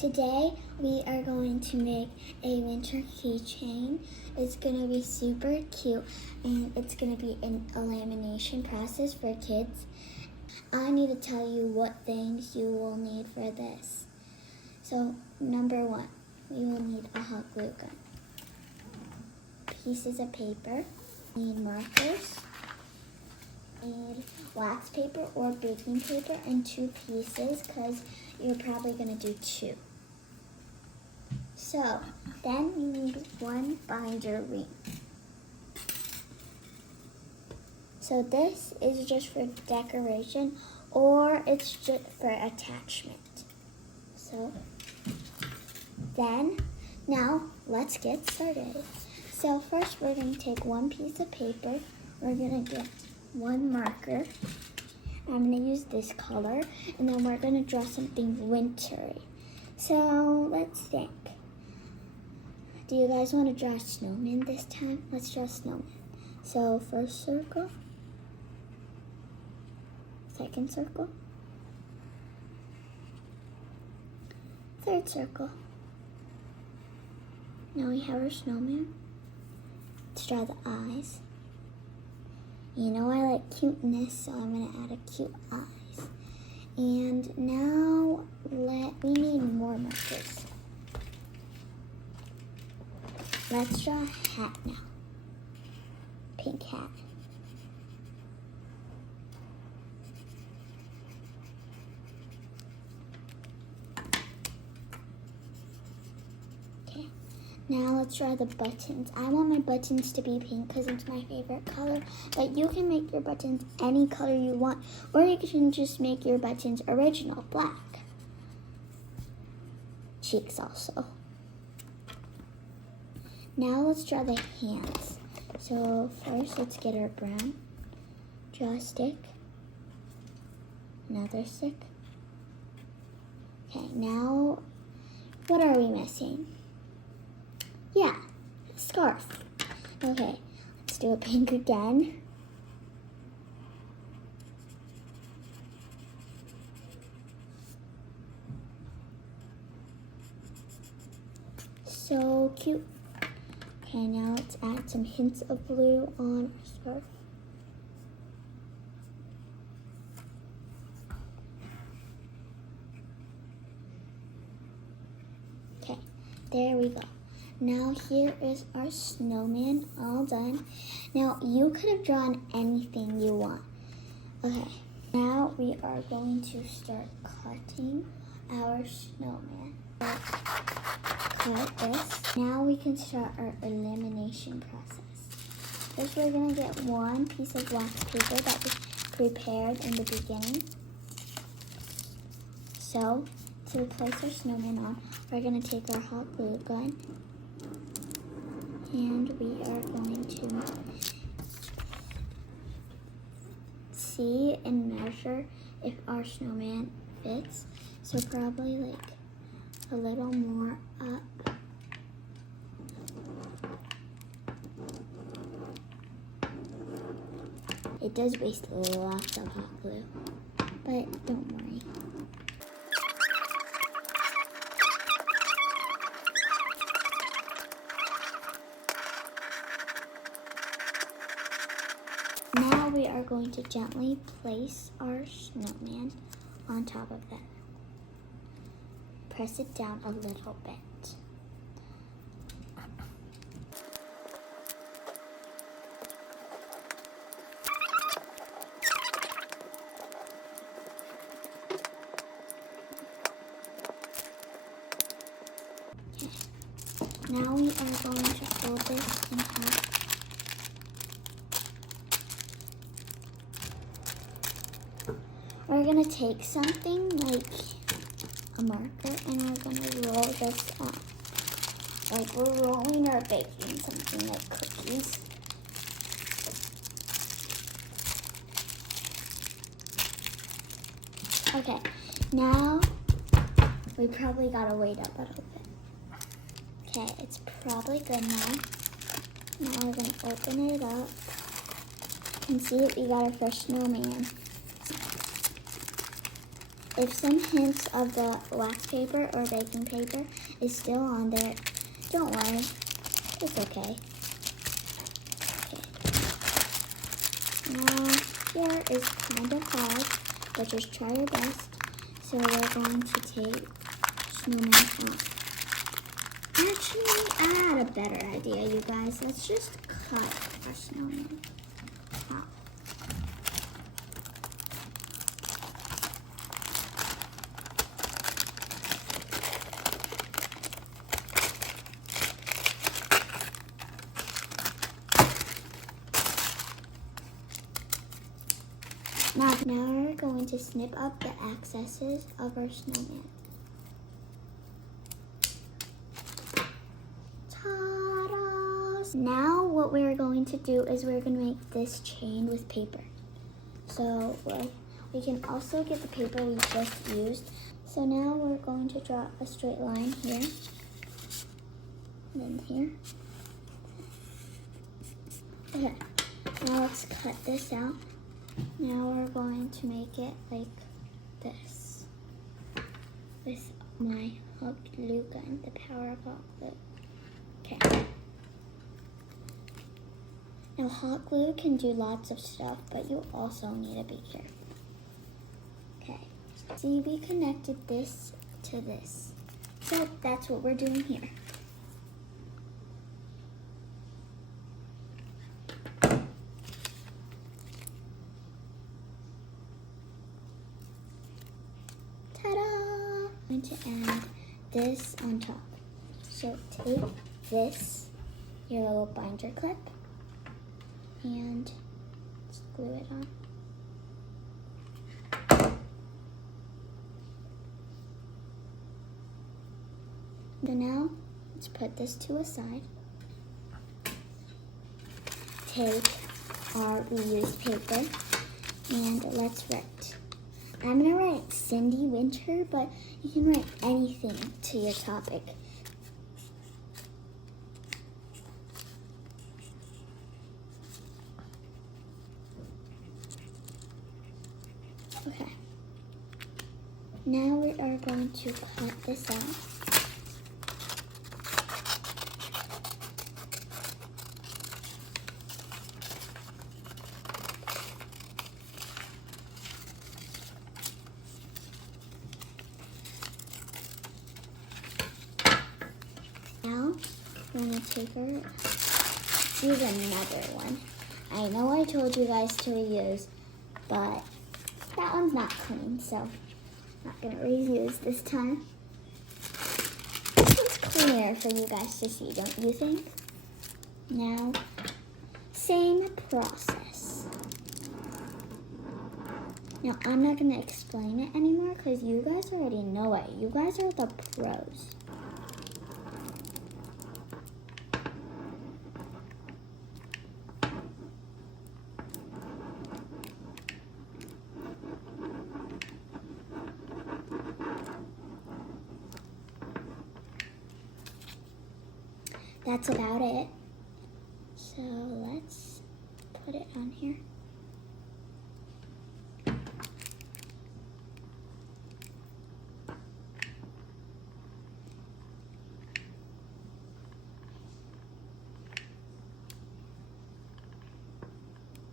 Today we are going to make a winter keychain. It's going to be super cute and it's going to be a lamination process for kids. I need to tell you what things you will need for this. So number one, we will need a hot glue gun, pieces of paper, need markers, need wax paper or baking paper in 2 pieces because you're probably going to do 2. So then you need 1 binder ring. So this is just for decoration or it's just for attachment. So then, now let's get started. So first we're going to take 1 piece of paper. We're going to get 1 marker. I'm going to use this color and then we're going to draw something wintry. So let's think. Do you guys want to draw a snowman this time? Let's draw a snowman. So first circle, second circle, third circle. Now we have our snowman. Let's draw the eyes. You know I like cuteness, so I'm going to add a cute eyes. And now we need more markers. Let's draw a hat now. Pink hat. Okay, now let's draw the buttons. I want my buttons to be pink because it's my favorite color, but you can make your buttons any color you want, or you can just make your buttons original, black. Cheeks also. Now let's draw the hands. So first let's get our brown. Draw a stick. Another stick. Okay, now what are we missing? Yeah, a scarf. Okay, let's do a pink again. So cute. Okay, now let's add some hints of blue on our scarf. Okay, there we go. Now here is our snowman all done. Now you could have drawn anything you want. Okay, now we are going to start cutting our snowman. Cut this. Now we can start our elimination process. First we're going to get 1 piece of wax paper that was prepared in the beginning. So to place our snowman on, we're going to take our hot glue gun and we are going to see and measure if our snowman fits. So probably like a little more up. It does waste lots of hot glue, but don't worry. Now we are going to gently place our snowman on top of that. Press it down a little bit. Okay. Now we are going to fold this in half. We're going to take something like a marker and we're going to roll this up. Like we're rolling or baking something like cookies. Okay, now we probably gotta wait up a little bit. Okay, it's probably good now. Now we're gonna open it up. You can see we got our first snowman. if some hints of the wax paper or baking paper is still on there, don't worry, it's okay. Now, here is kind of hard, but just try your best. So we're going to take Snowman off. Actually, I had a better idea, you guys. Let's just cut our snowman off. Now we're going to snip up the excesses of our snowman. Ta-da! Now what we're going to do is we're going to make this chain with paper. So we can also get the paper we just used. So now we're going to draw a straight line here, and then here. Okay, now let's cut this out. Now we're going to make it like this with my hot glue gun, the power of hot glue. Okay. Now hot glue can do lots of stuff, but you also need to be careful. Okay, see, we connected this to this. So that's what we're doing here. Ta-da! I'm going to add this on top. So take this, your little binder clip, and just glue it on. So now, let's put this to a side. Take our reused paper, and let's write. I'm gonna write Cindy Winter, but you can write anything to your topic. Okay. Now we are going to cut this out. Now, we're going to take her, use another one. I know I told you guys to reuse, but that one's not clean, so I'm not going to reuse this time. It's cleaner for you guys to see, don't you think? Now, same process. Now, I'm not going to explain it anymore because you guys already know it. You guys are the pros. That's about it. So let's put it on here.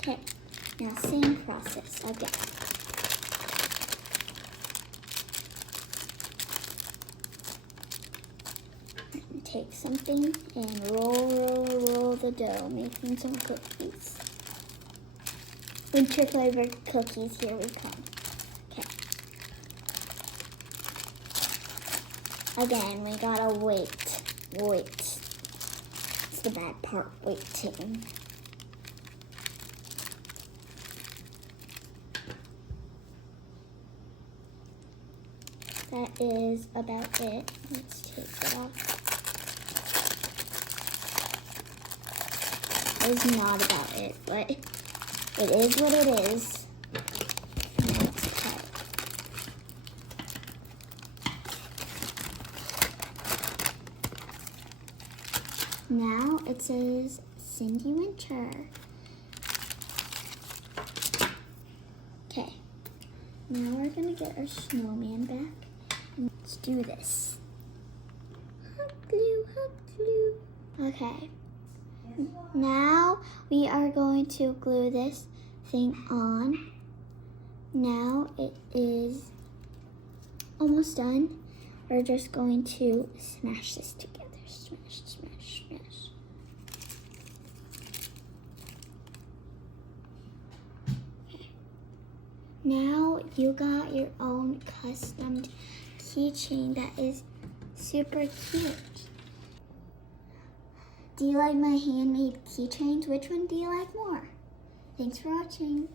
Okay, now same process again. Take something and roll the dough, making some cookies. Winter flavored cookies, here we come. Okay. Again, we gotta wait. It's the bad part, waiting. That is about it. Let's take it off. It's not about it, but it is what it is. Let's cut. Now it says Cindy Winter. Okay, Now we're gonna get our snowman back. And let's do this. Hot glue, hot glue. Okay. Now we are going to glue this thing on. Now it is almost done. We're just going to smash this together. Smash, smash, smash. Okay. Now you got your own custom keychain that is super cute. Do you like my handmade keychains? Which one do you like more? Thanks for watching.